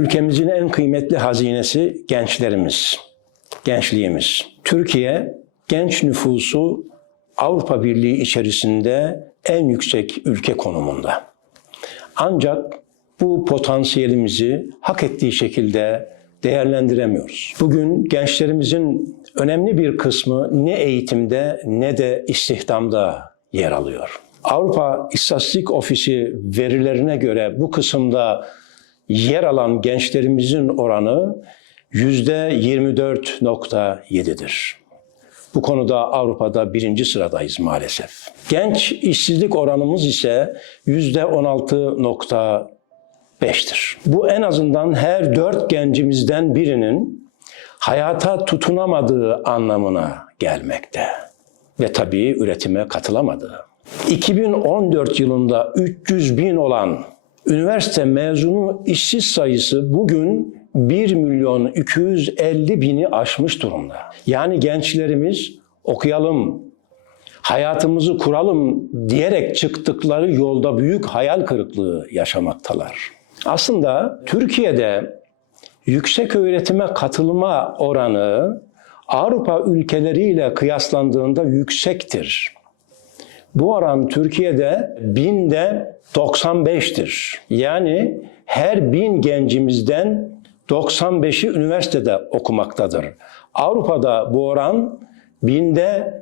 Ülkemizin en kıymetli hazinesi gençlerimiz, gençliğimiz. Türkiye genç nüfusu Avrupa Birliği içerisinde en yüksek ülke konumunda. Ancak bu potansiyelimizi hak ettiği şekilde değerlendiremiyoruz. Bugün gençlerimizin önemli bir kısmı ne eğitimde ne de istihdamda yer alıyor. Avrupa İstatistik Ofisi verilerine göre bu kısımda yer alan gençlerimizin oranı yüzde 24.7'dir. Bu konuda Avrupa'da birinci sıradayız maalesef. Genç işsizlik oranımız ise yüzde 16.5'tir. Bu en azından her dört gencimizden birinin hayata tutunamadığı anlamına gelmekte ve tabii üretime katılamadığı. 2014 yılında 300 bin olan üniversite mezunu işsiz sayısı bugün 1 milyon 250 bini aşmış durumda. Yani gençlerimiz okuyalım, hayatımızı kuralım diyerek çıktıkları yolda büyük hayal kırıklığı yaşamaktalar. Aslında Türkiye'de yüksek öğretime katılma oranı Avrupa ülkeleriyle kıyaslandığında yüksektir. Bu oran Türkiye'de binde 95'tir. Yani her bin gencimizden 95'i üniversitede okumaktadır. Avrupa'da bu oran binde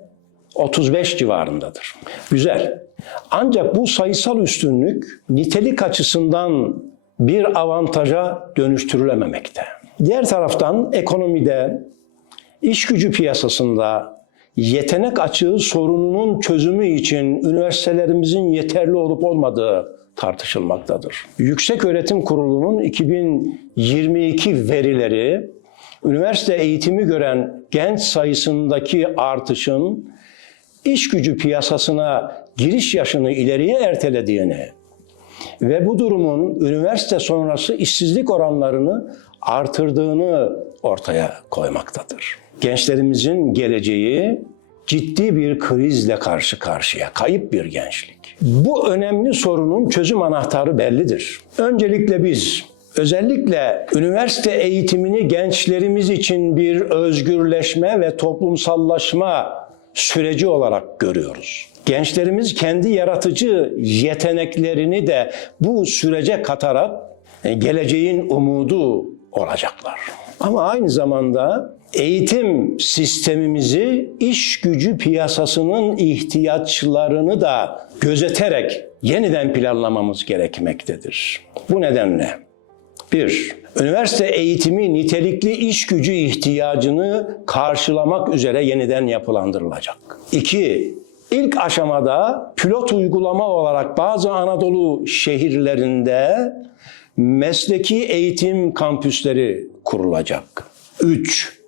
35 civarındadır. Güzel. Ancak bu sayısal üstünlük nitelik açısından bir avantaja dönüştürülememekte. Diğer taraftan ekonomide, iş gücü piyasasında yetenek açığı sorununun çözümü için üniversitelerimizin yeterli olup olmadığı tartışılmaktadır. Yüksek Öğretim Kurulu'nun 2022 verileri üniversite eğitimi gören genç sayısındaki artışın iş gücü piyasasına giriş yaşını ileriye ertelediğini ve bu durumun üniversite sonrası işsizlik oranlarını artırdığını ortaya koymaktadır. Gençlerimizin geleceği ciddi bir krizle karşı karşıya, kayıp bir gençlik. Bu önemli sorunun çözüm anahtarı bellidir. Öncelikle biz özellikle üniversite eğitimini gençlerimiz için bir özgürleşme ve toplumsallaşma süreci olarak görüyoruz. Gençlerimiz kendi yaratıcı yeteneklerini de bu sürece katarak e, geleceğin umudu olacaklar. Ama aynı zamanda eğitim sistemimizi iş gücü piyasasının ihtiyaçlarını da gözeterek yeniden planlamamız gerekmektedir. Bu nedenle bir, üniversite eğitimi nitelikli iş gücü ihtiyacını karşılamak üzere yeniden yapılandırılacak. İki, ilk aşamada pilot uygulama olarak bazı Anadolu şehirlerinde mesleki eğitim kampüsleri kurulacak. 3.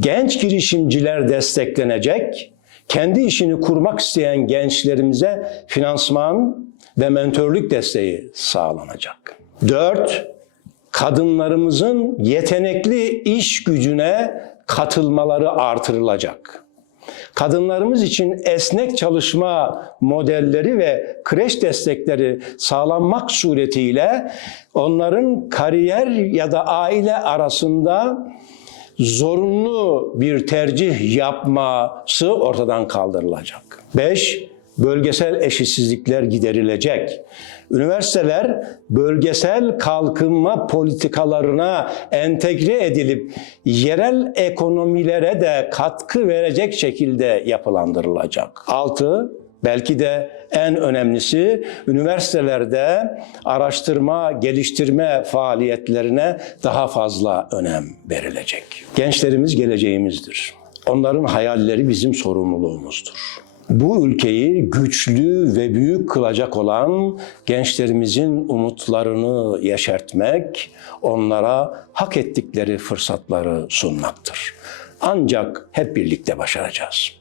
Genç girişimciler desteklenecek. Kendi işini kurmak isteyen gençlerimize finansman ve mentörlük desteği sağlanacak. 4. Kadınlarımızın yetenekli iş gücüne katılmaları artırılacak. Kadınlarımız için esnek çalışma modelleri ve kreş destekleri sağlanmak suretiyle onların kariyer ya da aile arasında zorunlu bir tercih yapması ortadan kaldırılacak. 5. Bölgesel eşitsizlikler giderilecek. Üniversiteler bölgesel kalkınma politikalarına entegre edilip yerel ekonomilere de katkı verecek şekilde yapılandırılacak. 6. Belki de en önemlisi üniversitelerde araştırma, geliştirme faaliyetlerine daha fazla önem verilecek. Gençlerimiz geleceğimizdir. Onların hayalleri bizim sorumluluğumuzdur. Bu ülkeyi güçlü ve büyük kılacak olan gençlerimizin umutlarını yeşertmek, onlara hak ettikleri fırsatları sunmaktır. Ancak hep birlikte başaracağız.